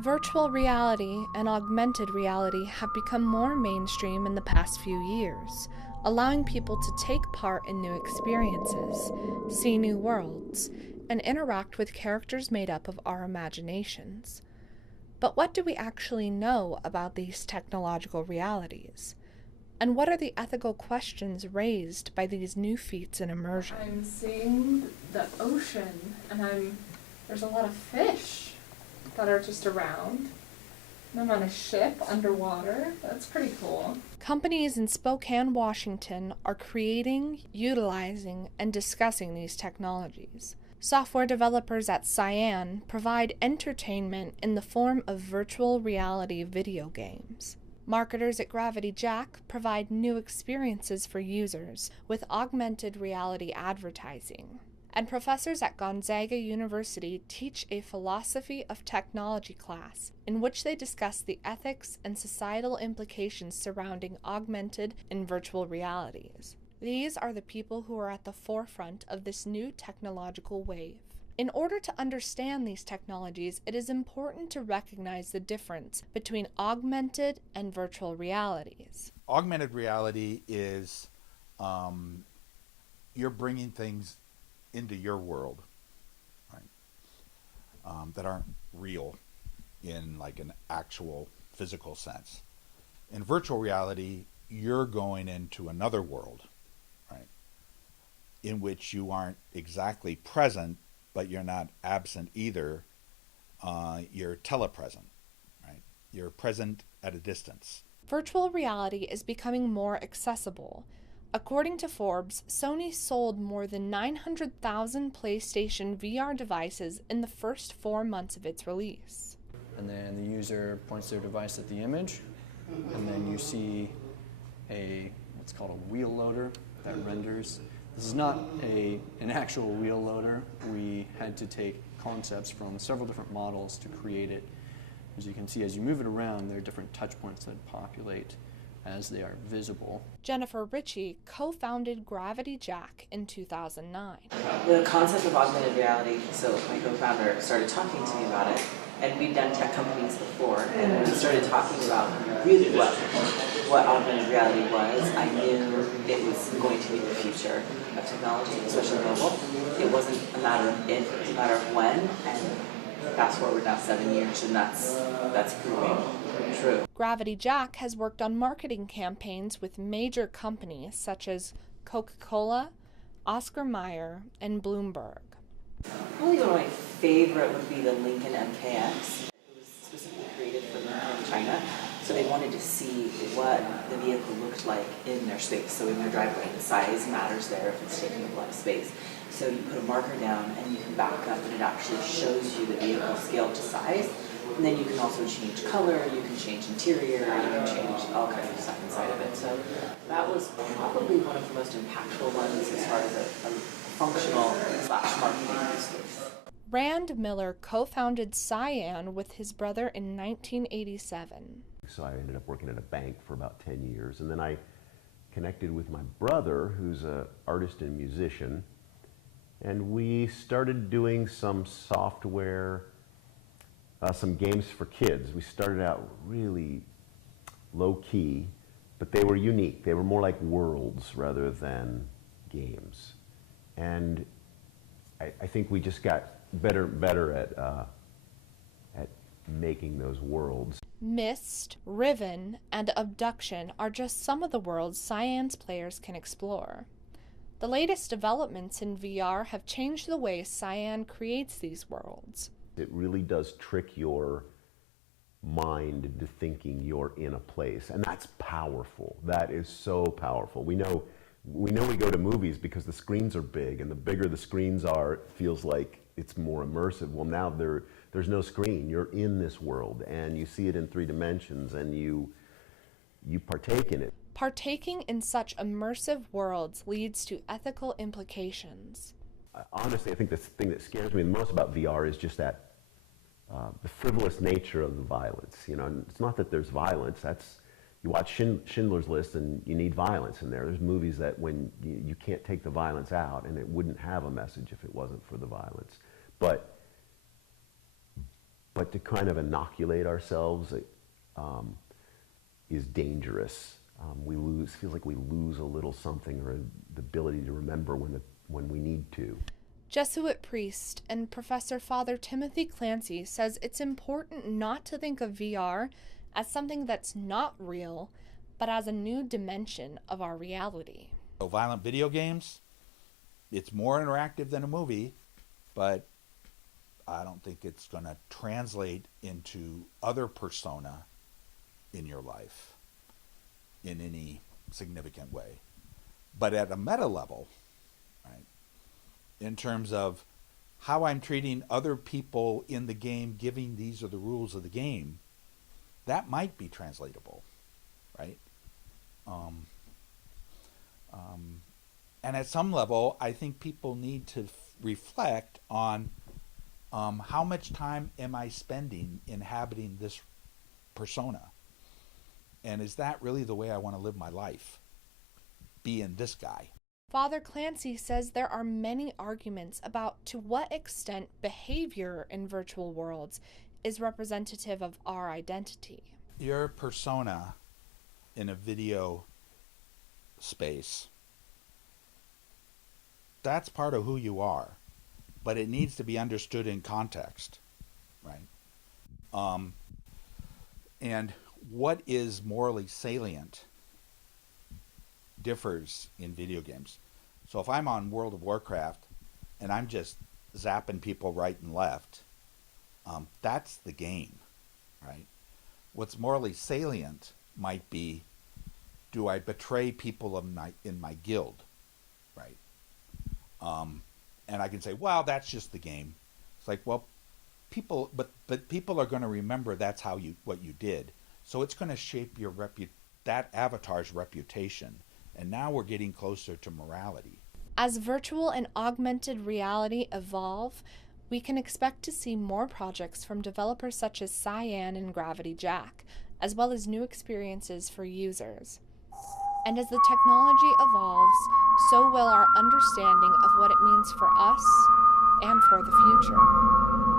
Virtual reality and augmented reality have become more mainstream in the past few years, allowing people to take part in new experiences, see new worlds, and interact with characters made up of our imaginations. But what do we actually know about these technological realities? And what are the ethical questions raised by these new feats in immersion? I'm seeing the ocean, and there's a lot of fish that are just around. I'm on a ship underwater. That's pretty cool. Companies in Spokane, Washington are creating, utilizing, and discussing these technologies. Software developers at Cyan provide entertainment in the form of virtual reality video games. Marketers at Gravity Jack provide new experiences for users with augmented reality advertising. And professors at Gonzaga University teach a philosophy of technology class in which they discuss the ethics and societal implications surrounding augmented and virtual realities. These are the people who are at the forefront of this new technological wave. In order to understand these technologies, it is important to recognize the difference between augmented and virtual realities. Augmented reality is you're bringing things into your world, right? That aren't real in like an actual physical sense. In virtual reality, you're going into another world, right? In which you aren't exactly present, but you're not absent either. You're telepresent, right? You're present at a distance. Virtual reality is becoming more accessible. According to Forbes, Sony sold more than 900,000 PlayStation VR devices in the first 4 months of its release. And then the user points their device at the image, and then you see what's called a wheel loader that renders. This is not an actual wheel loader. We had to take concepts from several different models to create it. As you can see, as you move it around, there are different touch points that populate as they are visible. Jennifer Ritchie co-founded Gravity Jack in 2009. The concept of augmented reality, so my co-founder started talking to me about it, and we'd done tech companies before, and when we started talking about really what augmented reality was, I knew it was going to be the future of technology, especially mobile. It wasn't a matter of if, it was a matter of when, and fast forward now 7 years, and that's proving true. Gravity Jack has worked on marketing campaigns with major companies such as Coca-Cola, Oscar Mayer, and Bloomberg. Probably one of my favorite would be the Lincoln MKX. It was specifically created for Lincoln, China, so they wanted to see what the vehicle looked like in their space. So in their driveway, the size matters there if it's taking up a lot of space. So you put a marker down and you can back up and it actually shows you the vehicle scale to size. And then you can also change color, you can change interior, you can change all kinds of stuff inside of it. So that was probably one of the most impactful ones as far as a functional / marketing use case. Rand Miller co-founded Cyan with his brother in 1987. So I ended up working at a bank for about 10 years. And then I connected with my brother, who's an artist and musician. And we started doing some software, some games for kids. We started out really low-key, but they were unique. They were more like worlds rather than games. And I think we just got better at making those worlds. Myst, Riven, and Abduction are just some of the worlds Cyan's players can explore. The latest developments in VR have changed the way Cyan creates these worlds. It really does trick your mind into thinking you're in a place, and that's powerful. That is so powerful. We know we go to movies because the screens are big, and the bigger the screens are, it feels like it's more immersive. Well, now there's no screen. You're in this world, and you see it in 3 dimensions, and you partake in it. Partaking in such immersive worlds leads to ethical implications. Honestly, I think the thing that scares me the most about VR is just that the frivolous nature of the violence. You know, it's not that there's violence. You watch Schindler's List and you need violence in there. There's movies that when you can't take the violence out, and it wouldn't have a message if it wasn't for the violence. But But to kind of inoculate ourselves is dangerous. Feels like we lose a little something, or the ability to remember when we need to. Jesuit priest and Professor Father Timothy Clancy says it's important not to think of VR as something that's not real, but as a new dimension of our reality. So violent video games, it's more interactive than a movie, but I don't think it's going to translate into other persona in your life in any significant way. But at a meta level, right, in terms of how I'm treating other people in the game, giving these are the rules of the game, that might be translatable, right? And at some level, I think people need to reflect on how much time am I spending inhabiting this persona? And is that really the way I want to live my life? Being this guy. Father Clancy says there are many arguments about to what extent behavior in virtual worlds is representative of our identity. Your persona in a video space, that's part of who you are, but it needs to be understood in context, right? And what is morally salient differs in video games. So if I'm on World of Warcraft and I'm just zapping people right and left, that's the game, right? What's morally salient might be, do I betray people in my guild, right? And I can say, well, that's just the game. It's like, well, people are going to remember that's what you did. So it's going to shape that avatar's reputation. And now we're getting closer to morality. As virtual and augmented reality evolve, we can expect to see more projects from developers such as Cyan and Gravity Jack, as well as new experiences for users. And as the technology evolves, so will our understanding of what it means for us and for the future.